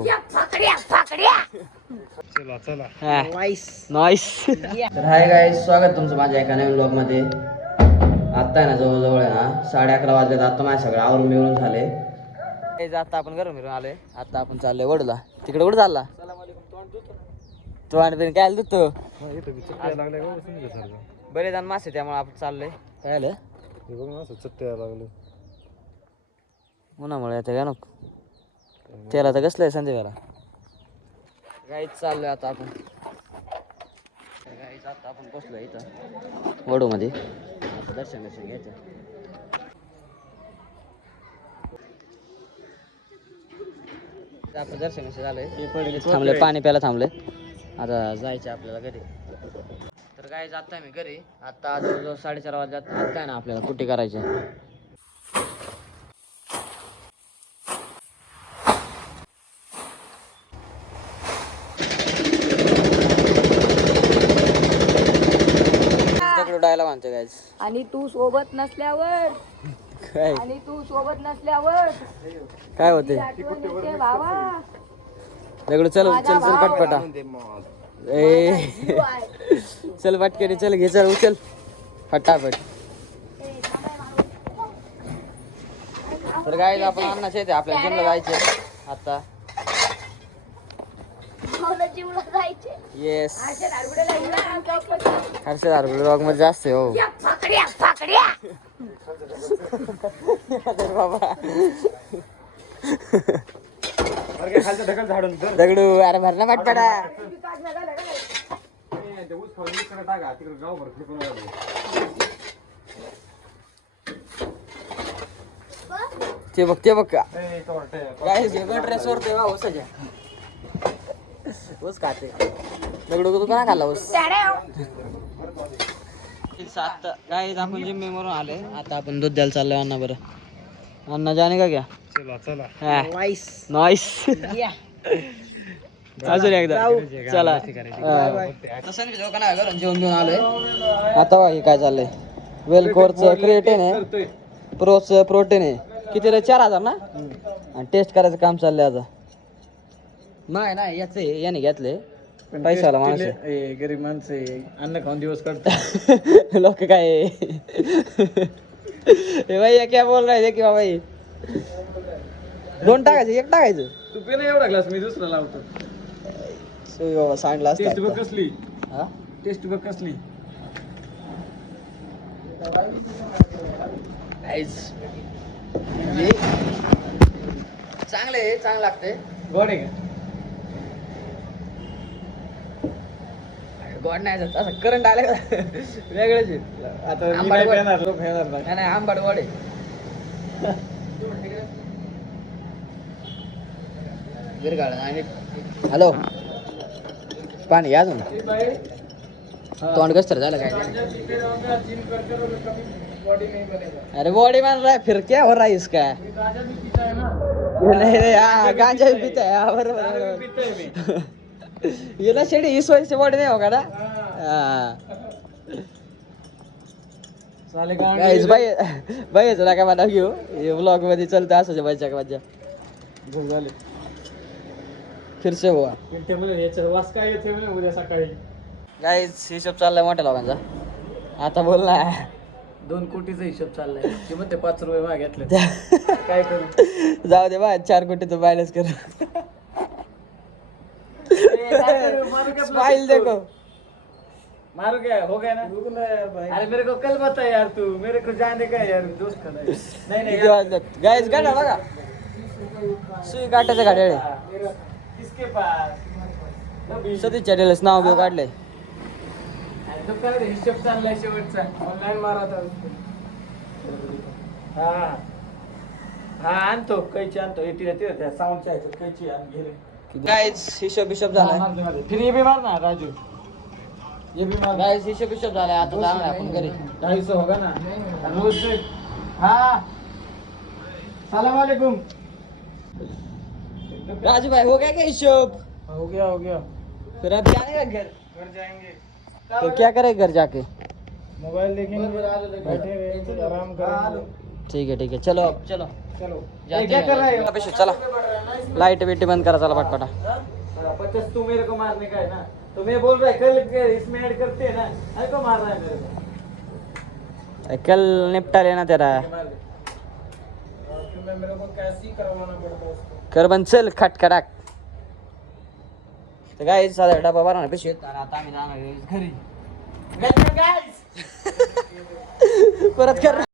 तर hi guys, स्वागत तुमचं माझ्या एका नवीन ब्लॉग मध्ये. आता आहे ना जवळजवळ आहे ना 11:30 वाजलेत. आता माझ्या सगळं आवरून मिळून झाले. आता आपण घरून मिळून आलोय. आता आपण चाललोय वडूला. तिकडे कुठं चालला? तू आणि काय धुतो बरे जण मासे, त्यामुळे आपण चाललोय. काय आलं उन्हामुळे येते का नको त्याला तर कसलंय संध्याकाळला. गाईच चाललोय आता आपण. गाईच आता आपण पोचलोय इथं वडू मध्ये. आता दर्शन घ्यायचं. आपलं दर्शन झालंय. थांबले पाणी प्यायला थांबले. आता जायचं आपल्याला घरी. तर काय जाताय मी घरी. आता जवळजवळ 4:30 वाजल्यात. आता आहे ना आपल्याला कुठे करायची. डायला म्हणते गायज. आणि तू सोबत नसल्यावर काय काय होते भावा दगडू. चल चल चल पटपटा. चल पटकन चल घे. चल उचल फटाफट. तर गायज आपण अन्नाचे येते. आपल्याला जिमला जायचे आता. येस हर्षद आरगुडे ब्लॉग मध्ये जास्त आहे. हो बाबा दगडू अरे भरणा पाटपाडा. ते बघ ते बघ का ड्रेस वरते वा सजा ऊस खाते. दगडू तू का खाल्ला ऊस? काय आपण जिम मरून आले. आता आपण दूध द्यायला चाललोय अण्णा. बरं अण्णा जाणे का क्या? चला नाईस अजून एकदा चला. जेवण घेऊन आलोय. आता बघ हे काय चाललंय. वेलकोरचं क्रिएटिन आहे. प्रोचं प्रोटीन आहे. किती रे 4000 ना. आणि टेस्ट करायचं काम चाललंय आता. नाही याच याने घेतले. पैशाला माणूस आहे. गरीब माणसं आहे. अन्न खाऊन दिवस काढतात. लोक काय भैया क्या बोल रहे की बाबा. दोन टाकायचं एक टाकायचं. तू पे एवढा ग्लास मी दुसरा लावतो. बाबा सांडला टेस्ट बघ कसली. हा टेस्ट बघ कसली. चांगले चांगलं लागते. गोड आहे का? गोड नाही असं करंट आलं का वेगळंच आहे. आता मी नाही पेणार, तो पेणार नाही. नाही आंबट गोड आहे. आणि हॅलो पाणी घ्या अजून. तोंड कसं झालं काय. अरे बॉडी मान रहा है फिर क्या हो रहा है इसका. नहीं हाँ गांजा भी पीता है. बरोबर ये ना शेडी इस वजह से बॉडी नहीं होगा ना. गाइस भाई जरा का बना घेऊ. ये व्लॉग मध्ये चलते असं बच्चा का बच्चा झाले. फिर से हुआ वास काय येते उद्या सकाळी. गाइस हिशोब चाललाय मोठ्या लोकांचा. आता बोल ना. 2 कोटीचा हिशोब चाललाय. ते म्हणते 5 रुपये मागे घेतले. काय करू. जाऊ दे बा 4 कोटी तो मायनस कर. स्माइल देखो. मारू क्या हो गया ना. अरे मेरे को कल बता यार. तू मेरे को जाने का यार. दोस्त खड़ा है. नहीं गाइस गाडा बघा. सुई काटायचं गाड्या किसके पास. सतीश चॅनेलच नाव घेऊ काढलंय. तो काय हिशोब चाललाय शेवटचा. ऑनलाईन मारा. हा आणतो कैची आणतो. त्या साऊंडच्या ह्याच्यात कैची आण घे. गाइस हिशोब झालाय. फिर ये भी मारना राजू. ये भी मार. गाइस हिशोब झालाय. आता जाणार आपण घरी. 250 होगा ना रोज से. हाँ सलाम वालेकुम. राजू भाई हो गया क्या हिशोब. हो गया. फिर अब जाने का घर जाएंगे. तो क्या करें घर जाके. मोबाइल देखेंगे. बैठे आराम करेंगे. ठीक है चलो अब चलो चलो जाते क्या कर रहे हैं हो अभिषेक, चला लाइट बेटी बंद करा चला पटपटा 50 तू मेरे को मारने का है ना तो मैं बोल रहा है कल के इसमें ऐड करते हैं ना अरे को मार रहा है मेरे को कल निपटा लेना तेरा मार दे। मेरे को कैसे ही करवाना पड़ता है उसको कर बंद चल खटखटाक तर काय साधा डबा भरा ना पिशवीत आणि आता आम्ही जाणार आहे घरी परत कर